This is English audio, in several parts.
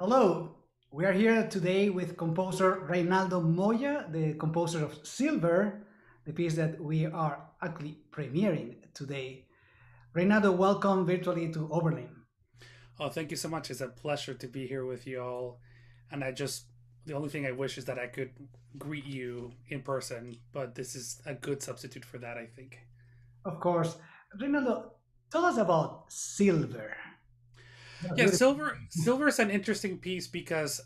Hello, we are here today with composer Reynaldo Moya, the composer of Silver, the piece that we are actually premiering today. Reynaldo, welcome virtually to Oberlin. Oh, thank you so much. It's a pleasure to be here with you all. And the only thing I wish is that I could greet you in person, but this is a good substitute for that, I think. Of course, Reynaldo, tell us about Silver. That's Yeah, beautiful. Silver is an interesting piece because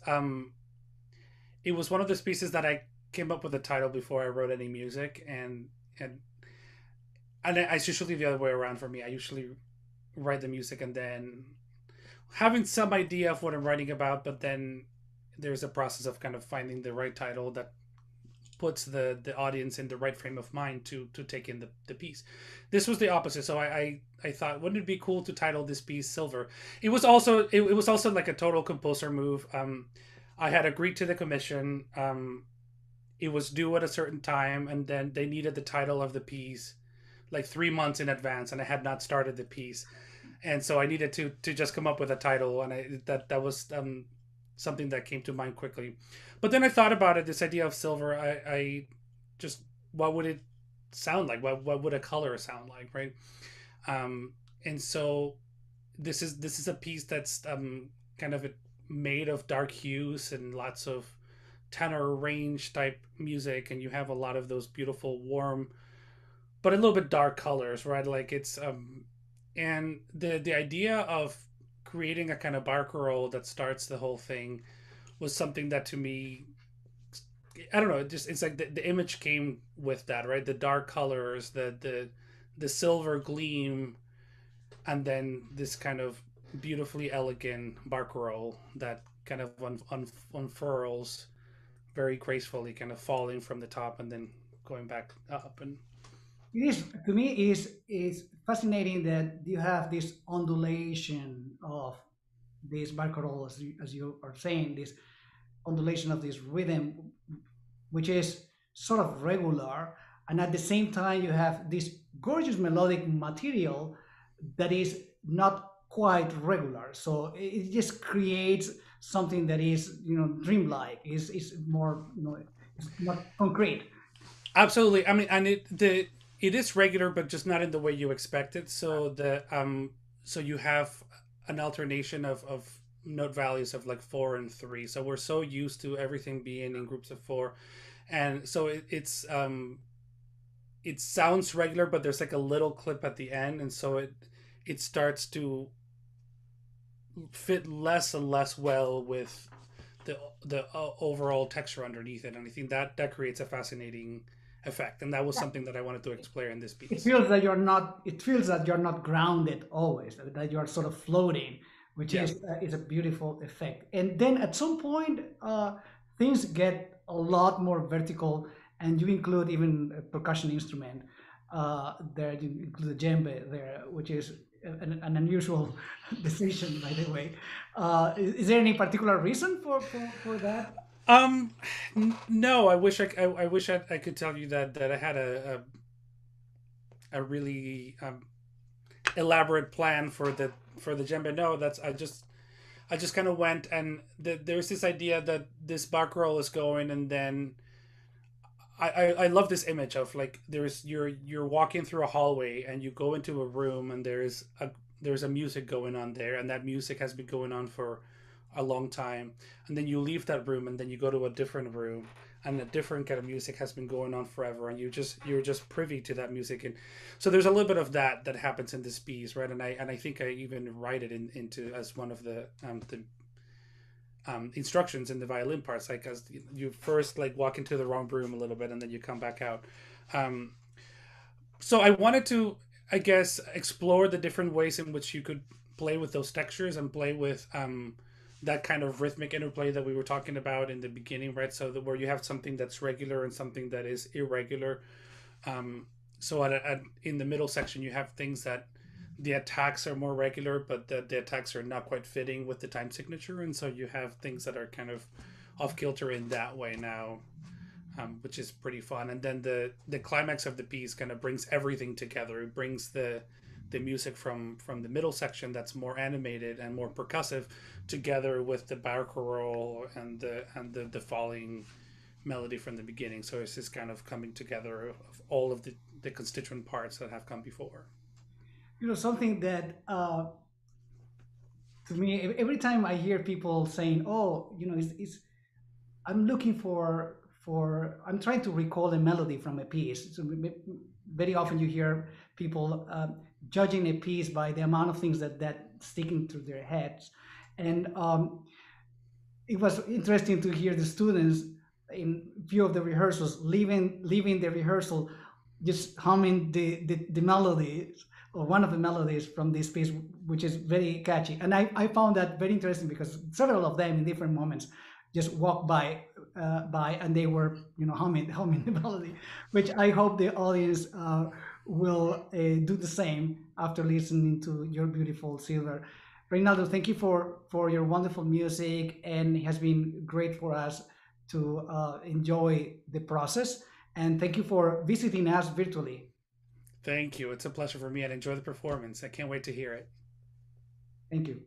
it was one of those pieces that I came up with the title before I wrote any music, and it's usually the other way around for me. I usually write the music and then having some idea of what I'm writing about, but then there's a process of kind of finding the right title that puts the audience in the right frame of mind to take in the piece. This was the opposite. So I thought, wouldn't it be cool to title this piece Silver? It was also like a total composer move. I had agreed to the commission. It was due at a certain time, and then they needed the title of the piece like 3 months in advance, and I had not started the piece, and so I needed to just come up with a title, and that was something that came to mind quickly. But then I thought about it, this idea of silver. I just what would it sound like? What would a color sound like, right? And so this is a piece that's kind of made of dark hues and lots of tenor range type music, and you have a lot of those beautiful warm but a little bit dark colors, right? Like it's and the idea of creating a kind of barcarolle that starts the whole thing was something that to me, I don't know, it's like the image came with that, right? The dark colors, the silver gleam, and then this kind of beautifully elegant barcarolle that kind of unfurls very gracefully, kind of falling from the top and then going back up. And It is to me is fascinating that you have this undulation of this barcarolle, as you are saying, this undulation of this rhythm, which is sort of regular, and at the same time you have this gorgeous melodic material that is not quite regular. So it just creates something that is dreamlike. Is more it's not concrete. absolutely. I mean, and it is regular, but just not in the way you expect it. So you have an alternation of note values of like 4 and 3. So we're so used to everything being in groups of four, and so it sounds regular, but there's like a little clip at the end, and so it starts to fit less and less well with the overall texture underneath it, and I think that creates a fascinating effect, and that was something that I wanted to explore in this It piece. feels that you're not. It feels that you're not grounded always. That you're sort of floating, which Yeah, is a beautiful effect. And then at some point, things get a lot more vertical, and you include even a percussion instrument. There you include the djembe there, which is an unusual decision, by the way. Is there any particular reason for that? um no, I wish I could tell you that I had a really elaborate plan for the djembe. No, that's I just kind of went, and there's this idea that this back roll is going, and then I love this image of like you're walking through a hallway and you go into a room, and there's a music going on there, and that music has been going on for a long time, and then you leave that room and then you go to a different room, and a different kind of music has been going on forever, and you're just privy to that music. And so there's a little bit of that happens in this piece, right? And I think I even write it into as one of the instructions in the violin parts, like as you first like walk into the wrong room a little bit and then you come back out. um, so I wanted to, I guess, explore the different ways in which you could play with those textures and play with that kind of rhythmic interplay that we were talking about in the beginning, right? So that where you have something that's regular and something that is irregular. So in the middle section, you have things that the attacks are more regular, but the attacks are not quite fitting with the time signature, and so you have things that are kind of off kilter in that way now, which is pretty fun. And then the climax of the piece kind of brings everything together. It brings the music from the middle section that's more animated and more percussive, together with the barcarolle and the falling melody from the beginning. So it's this kind of coming together of all of the constituent parts that have come before. Something that to me, every time I hear people saying, "Oh, it's I'm looking I'm trying to recall a melody from a piece." So very often you hear people judging a piece by the amount of things that sticking to their heads, and it was interesting to hear the students in view of the rehearsals leaving the rehearsal just humming the melodies or one of the melodies from this piece, which is very catchy. And I found that very interesting because several of them in different moments just walked by and they were humming the melody, which I hope the audience will do the same after listening to your beautiful Silver. Reynaldo, thank you for your wonderful music, and it has been great for us to enjoy the process. And thank you for visiting us virtually. Thank you. It's a pleasure for me, and enjoy the performance. I can't wait to hear it. Thank you.